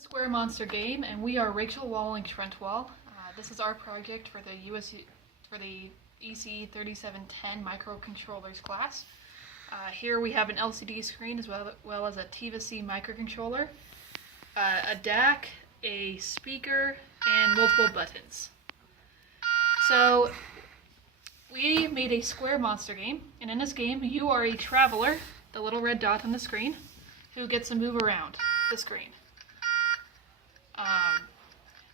The Square Monster game, and we are Rachel Walling Trentwall. This is our project for the EC 3710 microcontrollers class. Here we have an LCD screen as well as a Tiva C microcontroller, a DAC, a speaker, and multiple buttons. So we made a Square Monster game, and in this game you are a traveler, the little red dot on the screen, who gets to move around the screen.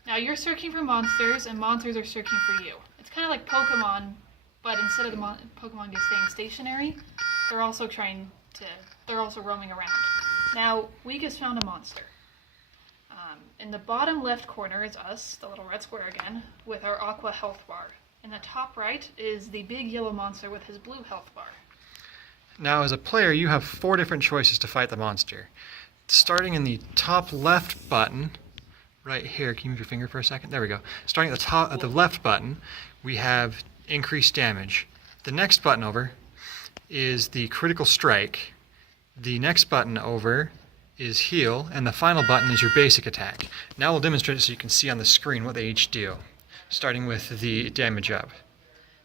Now you're searching for monsters, and monsters are searching for you. It's kind of like Pokemon, but instead of the Pokemon just staying stationary, they're also roaming around. Now we just found a monster. In the bottom left corner is us, the little red square again, with our aqua health bar. In the top right is the big yellow monster with his blue health bar. Now, as a player, you have 4 different choices to fight the monster. Starting in the top left button, right here, can you move your finger for a second? There we go. Starting at the top, at the left button, we have increased damage. The next button over is the critical strike. The next button over is heal, and the final button is your basic attack. Now we'll demonstrate it so you can see on the screen what they each do, starting with the damage up.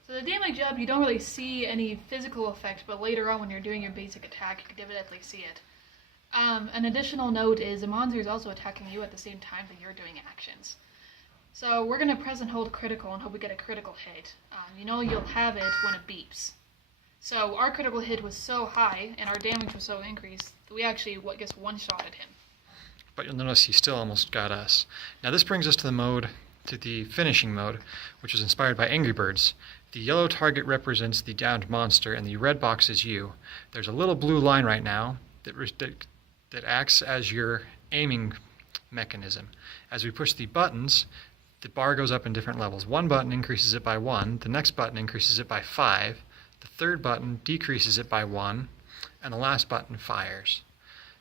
So the damage up, you don't really see any physical effect, but later on when you're doing your basic attack, you can definitely see it. An additional note is the monster is also attacking you at the same time that you're doing actions. So we're going to press and hold critical and hope we get a critical hit. You'll have it when it beeps. So our critical hit was so high and our damage was so increased that we actually one-shotted him. But you'll notice he still almost got us. Now this brings us to the finishing mode, which was inspired by Angry Birds. The yellow target represents the downed monster and the red box is you. There's a little blue line right now that acts as your aiming mechanism. As we push the buttons, the bar goes up in different levels. One button increases it by 1, the next button increases it by 5, the third button decreases it by 1, and the last button fires.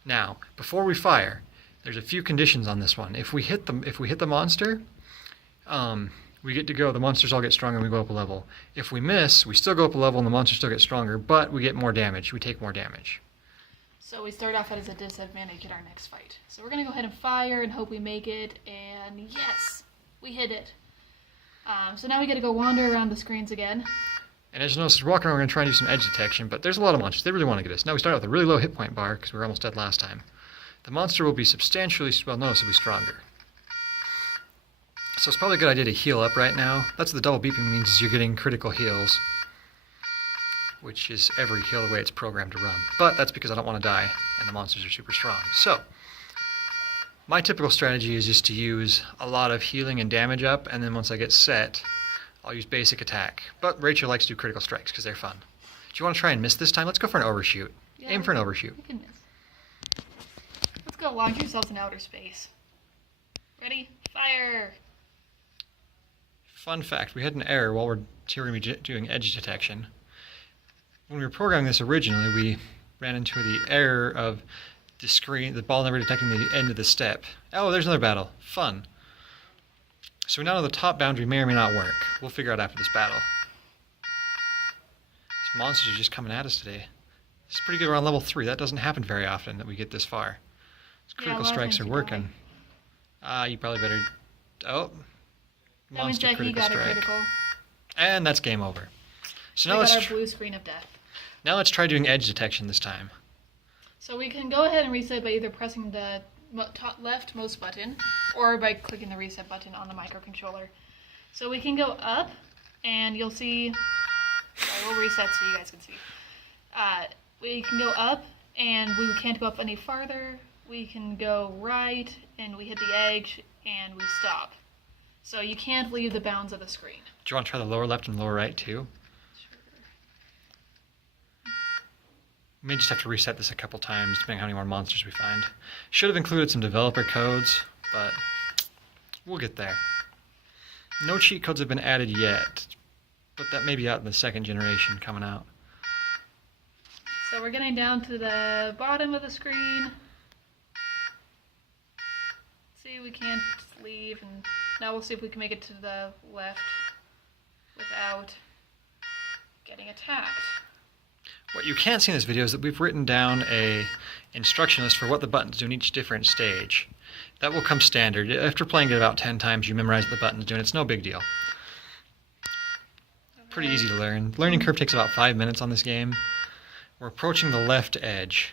Now, before we fire, there's a few conditions on this one. If we hit the monster, we get to go. The monsters all get stronger and we go up a level. If we miss, we still go up a level and the monsters still get stronger, but we get more damage. We take more damage. So we start off at a disadvantage in our next fight. So we're going to go ahead and fire and hope we make it, and yes, we hit it. So now we get to go wander around the screens again. And as you notice, we're walking around, we're going to try and do some edge detection, but there's a lot of monsters. They really want to get us. Now we start out with a really low hit point bar because we were almost dead last time. The monster will be noticeably stronger. So it's probably a good idea to heal up right now. That's what the double beeping means, is you're getting critical heals, which is every heal the way it's programmed to run. But that's because I don't want to die, and the monsters are super strong. So, my typical strategy is just to use a lot of healing and damage up, and then once I get set, I'll use basic attack. But Rachel likes to do critical strikes because they're fun. Do you want to try and miss this time? Let's go for an overshoot. Yeah, Aim for an overshoot. We can miss. Let's go launch yourselves in outer space. Ready? Fire! Fun fact, we had an error while we're doing edge detection. When we were programming this originally, we ran into the error of the ball never detecting the end of the step. Oh, there's another battle. Fun. So we now know the top boundary may or may not work. We'll figure out after this battle. These monsters are just coming at us today. This is pretty good. We're on level 3. That doesn't happen very often that we get this far. These critical strikes are working. You probably better... Oh. That means that he got a critical. And that's game over. So we now got our blue screen of death. Now let's try doing edge detection this time. So we can go ahead and reset by either pressing the top leftmost button or by clicking the reset button on the microcontroller. So we can go up, and you'll see... Sorry, we'll reset so you guys can see. We can go up, and we can't go up any farther. We can go right, and we hit the edge, and we stop. So you can't leave the bounds of the screen. Do you want to try the lower left and lower right too? We may just have to reset this a couple times, depending on how many more monsters we find. Should have included some developer codes, but we'll get there. No cheat codes have been added yet, but that may be out in the 2nd generation coming out. So we're getting down to the bottom of the screen. See, we can't leave, and now we'll see if we can make it to the left without getting attacked. What you can't see in this video is that we've written down a instruction list for what the buttons do in each different stage. That will come standard. After playing it about 10 times, you memorize what the buttons do, and it's no big deal. Pretty easy to learn. Learning curve takes about 5 minutes on this game. We're approaching the left edge.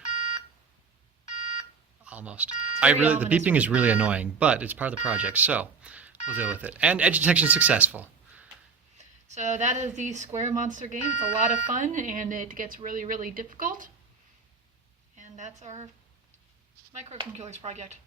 Almost. The beeping is really annoying, but it's part of the project, so we'll deal with it. And edge detection is successful. So that is the Square Monster game. It's a lot of fun, and it gets really, really difficult. And that's our microcontrollers project.